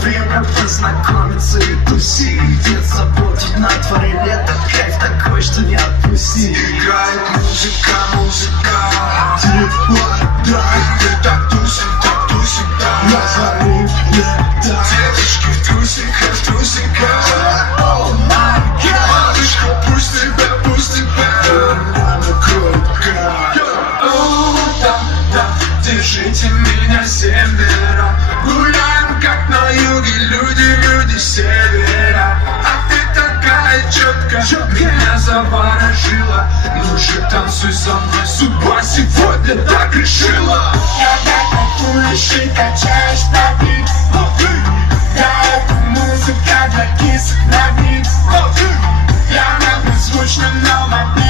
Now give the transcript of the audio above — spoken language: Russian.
Время познакомиться и тусить, нет забот, на дворе лето, кайф такой, что не отпусти. Играет музыка, телефон, да, ты так тусим, да. Разорим лето. Девочки в трусиках, Oh my God. малышка, пусть тебя Она накроет край. да, держите меня севера. Гуляем, как на юге, люди севера. А ты такая четкая, меня заворожила. Ну же, танцуй со мной, судьба сегодня так решила. Когда кайфуешь и качаешь побит, да, это музыка для кисок на бит. Я на беззвучном, но мобильном.